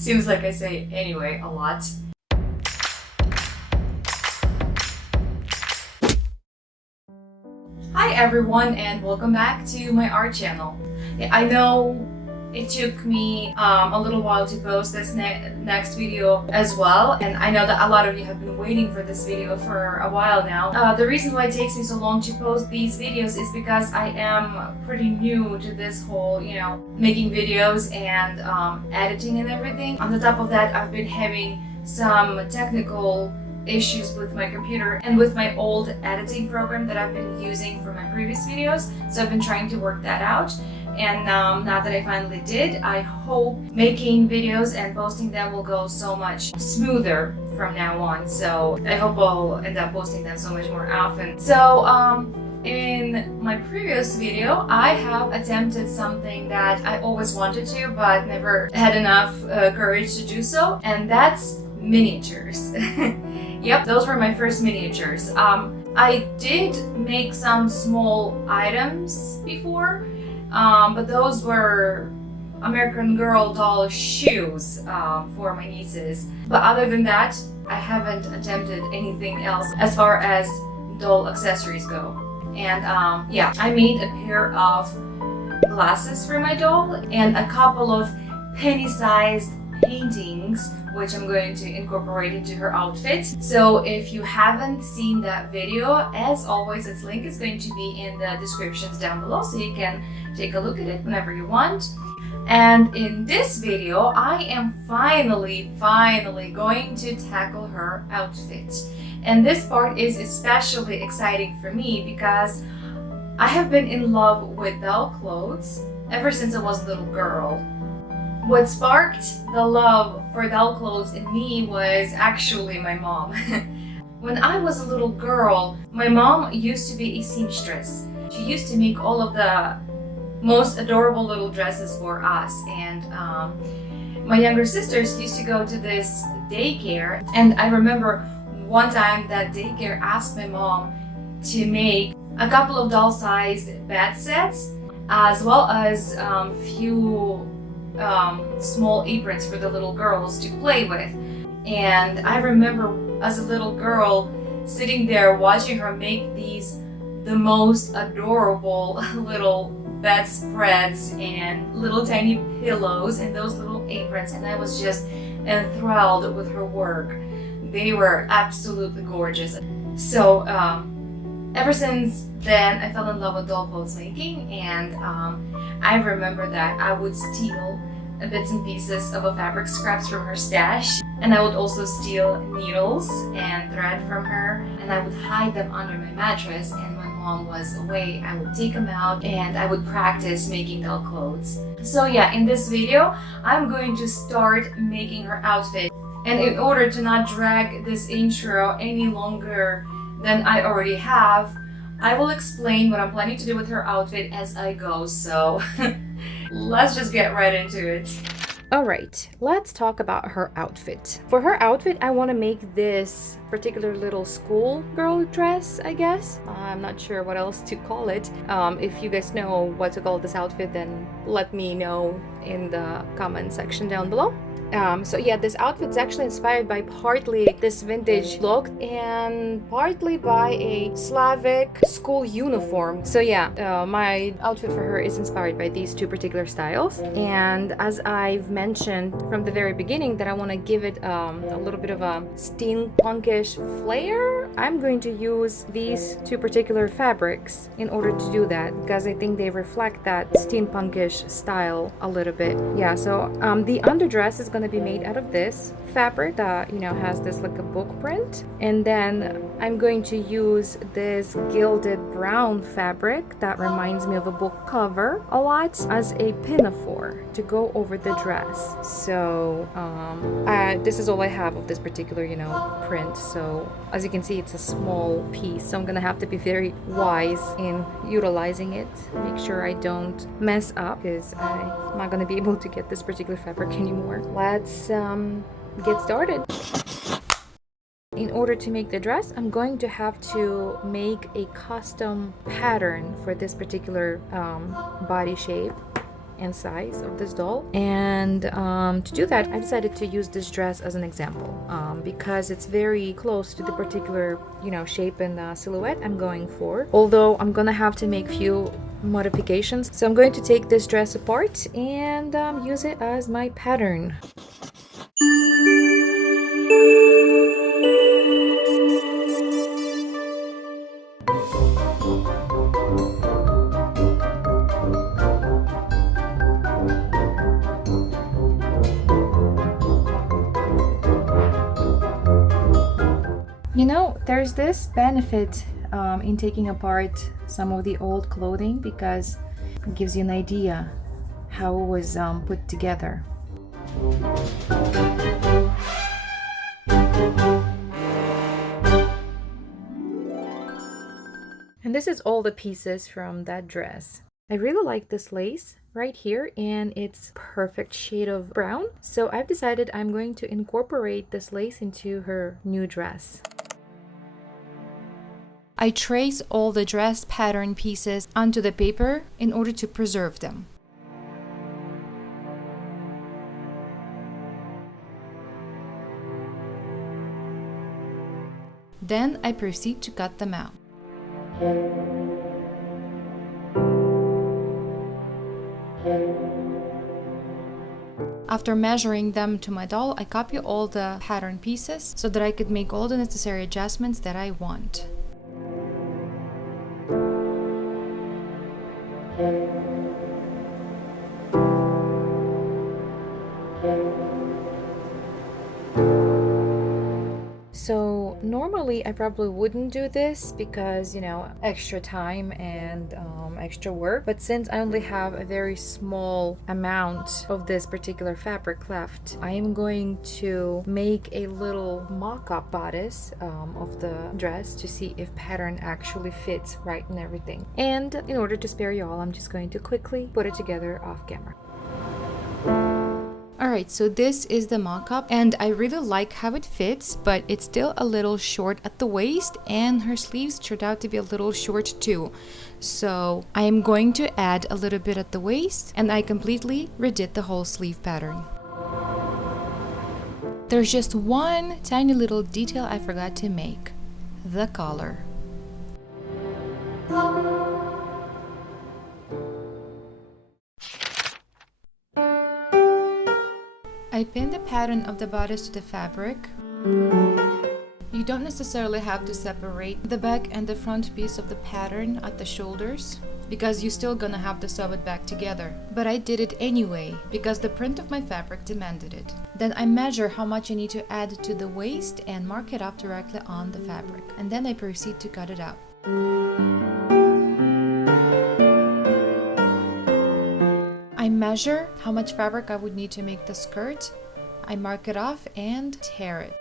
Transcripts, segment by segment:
Seems like I say anyway a lot. Hi everyone, and welcome back to my art channel. I know it took me a little while to post this next video as well, and I know that a lot of you have been waiting for this video for a while now. The reason why it takes me so long to post these videos is because I am pretty new to this whole, making videos and editing and everything. On the top of that, I've been having some technical issues with my computer and with my old editing program that I've been using for my previous videos, so I've been trying to work that out. And now that I finally did, I hope making videos and posting them will go so much smoother from now on. So I hope I'll end up posting them so much more often. So in my previous video, I have attempted something that I always wanted to but never had enough courage to do so, and that's miniatures. Yep, those were my first miniatures. I did make some small items before, but those were American Girl doll shoes for my nieces. But other than that, I haven't attempted anything else as far as doll accessories go. And yeah, I made a pair of glasses for my doll and a couple of penny-sized paintings, which I'm going to incorporate into her outfit. So if you haven't seen that video, as always, its link is going to be in the descriptions down below, so you can take a look at it whenever you want. And in this video, I am finally going to tackle her outfit. And this part is especially exciting for me because I have been in love with doll clothes ever since I was a little girl. What sparked the love for doll clothes in me was actually my mom. When I was a little girl, my mom used to be a seamstress. She used to make all of the most adorable little dresses for us, and my younger sisters used to go to this daycare, and I remember one time that daycare asked my mom to make a couple of doll-sized bed sets as well as few small aprons for the little girls to play with. And I remember as a little girl sitting there watching her make the most adorable little bedspreads and little tiny pillows and those little aprons, and I was just enthralled with her work. They were absolutely gorgeous. So ever since then, I fell in love with doll clothes making, and I remember that I would steal bits and pieces of a fabric scraps from her stash, and I would also steal needles and thread from her, and I would hide them under my mattress, and when mom was away, I would take them out and I would practice making doll clothes. So yeah, in this video, I'm going to start making her outfit, and in order to not drag this intro any longer than I already have, I will explain what I'm planning to do with her outfit as I go, so let's just get right into it. Alright, let's talk about her outfit. For her outfit, I want to make this particular little school girl dress, I guess. I'm not sure what else to call it. If you guys know what to call this outfit, then let me know in the comment section down below. So yeah, this outfit's actually inspired by partly this vintage look and partly by a Slavic school uniform. So yeah, my outfit for her is inspired by these two particular styles. And as I've mentioned from the very beginning that I want to give it a little bit of a steampunkish flair, I'm going to use these two particular fabrics in order to do that because I think they reflect that steampunkish style a little bit. Yeah, so the underdress is going to be made out of this fabric that has this like a book print, and then I'm going to use this gilded brown fabric that reminds me of a book cover a lot as a pinafore to go over the dress. So this is all I have of this particular print, so as you can see it's a small piece, so I'm gonna have to be very wise in utilizing it, make sure I don't mess up because I'm not gonna be able to get this particular fabric anymore. Let's get started. In order to make the dress, I'm going to have to make a custom pattern for this particular body shape. and size of this doll. And to do that, I decided to use this dress as an example because it's very close to the particular, shape and silhouette I'm going for. Although I'm gonna have to make few modifications. So I'm going to take this dress apart and use it as my pattern. There's this benefit in taking apart some of the old clothing because it gives you an idea how it was put together. And this is all the pieces from that dress. I really like this lace right here, and it's perfect shade of brown. So I've decided I'm going to incorporate this lace into her new dress. I trace all the dress pattern pieces onto the paper in order to preserve them. Then I proceed to cut them out. After measuring them to my doll, I copy all the pattern pieces so that I could make all the necessary adjustments that I want. So normally I probably wouldn't do this because, extra time and extra work. But since I only have a very small amount of this particular fabric left, I am going to make a little mock-up bodice of the dress to see if pattern actually fits right and everything. And in order to spare you all, I'm just going to quickly put it together off camera. Alright, so this is the mock-up and I really like how it fits, but it's still a little short at the waist and her sleeves turned out to be a little short too. So I am going to add a little bit at the waist and I completely redid the whole sleeve pattern. There's just one tiny little detail I forgot to make, the collar. I pinned the pattern of the bodice to the fabric. You don't necessarily have to separate the back and the front piece of the pattern at the shoulders because you're still gonna have to sew it back together. But I did it anyway because the print of my fabric demanded it. Then I measure how much I need to add to the waist and mark it up directly on the fabric. And then I proceed to cut it out. I measure how much fabric I would need to make the skirt. I mark it off and tear it.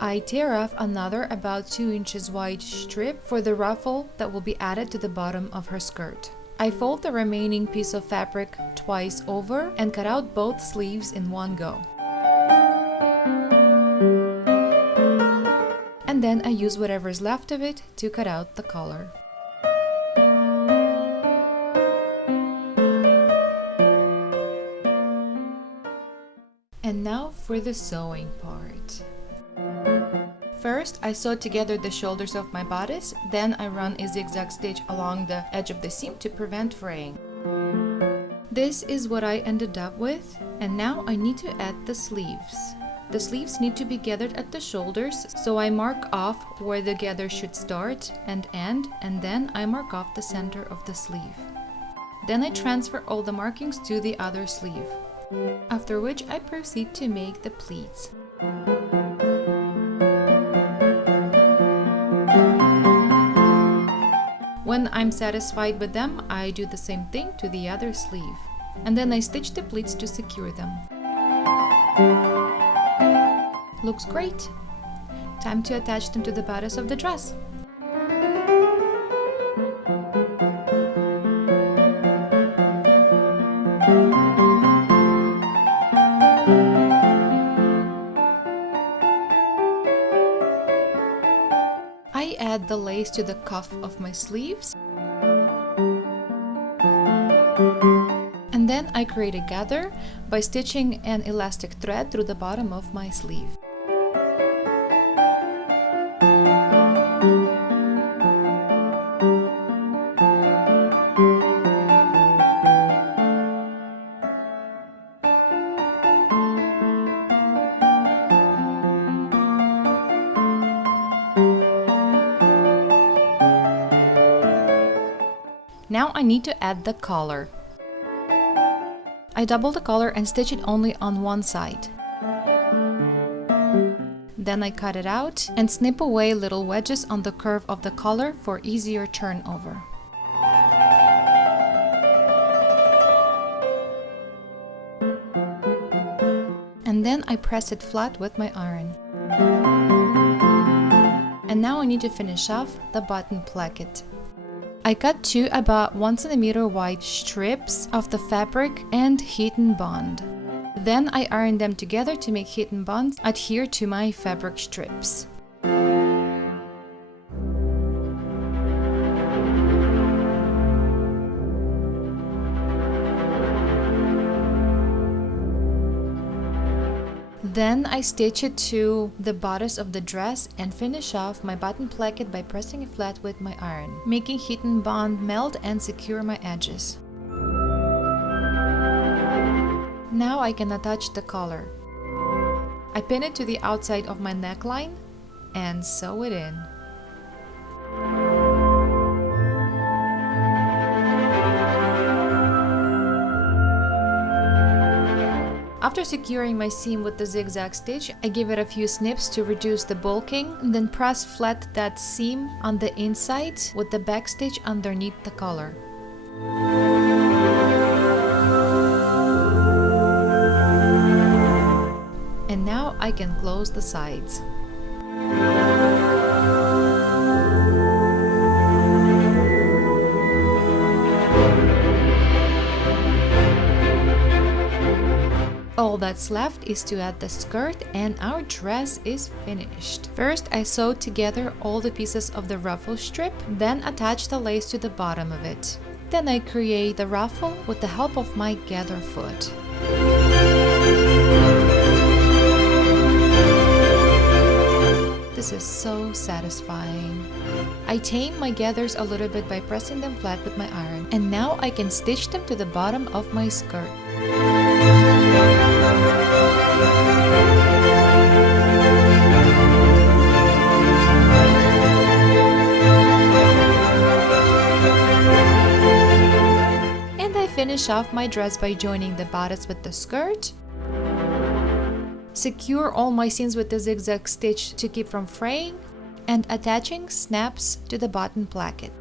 I tear off another about 2 inches wide strip for the ruffle that will be added to the bottom of her skirt. I fold the remaining piece of fabric twice over and cut out both sleeves in one go. And then I use whatever is left of it to cut out the collar. And now for the sewing part. First, I sew together the shoulders of my bodice, then I run a zigzag stitch along the edge of the seam to prevent fraying. This is what I ended up with, and now I need to add the sleeves. The sleeves need to be gathered at the shoulders, so I mark off where the gather should start and end, and then I mark off the center of the sleeve. Then I transfer all the markings to the other sleeve, after which I proceed to make the pleats. When I'm satisfied with them, I do the same thing to the other sleeve, and then I stitch the pleats to secure them. Looks great! Time to attach them to the bodice of the dress. I add the lace lace to the cuff of my sleeves. And then I create a gather by stitching an elastic thread through the bottom of my sleeve. Now I need to add the collar. I double the collar and stitch it only on one side. Then I cut it out and snip away little wedges on the curve of the collar for easier turnover. And then I press it flat with my iron. And now I need to finish off the button placket. I cut 2 about 1 cm wide strips of the fabric and heat and bond. Then I iron them together to make heat and bond adhere to my fabric strips. Then I stitch it to the bodice of the dress and finish off my button placket by pressing it flat with my iron, making heat and bond melt and secure my edges. Now I can attach the collar. I pin it to the outside of my neckline and sew it in. After securing my seam with the zigzag stitch, I give it a few snips to reduce the bulking, and then press flat that seam on the inside with the back stitch underneath the collar. And now I can close the sides. All that's left is to add the skirt and our dress is finished. First, I sewed together all the pieces of the ruffle strip, then attach the lace to the bottom of it. Then I create the ruffle with the help of my gather foot. This is so satisfying. I tame my gathers a little bit by pressing them flat with my iron, and now I can stitch them to the bottom of my skirt. And I finish off my dress by joining the bodice with the skirt. Secure all my seams with the zigzag stitch to keep from fraying, and attaching snaps to the button placket.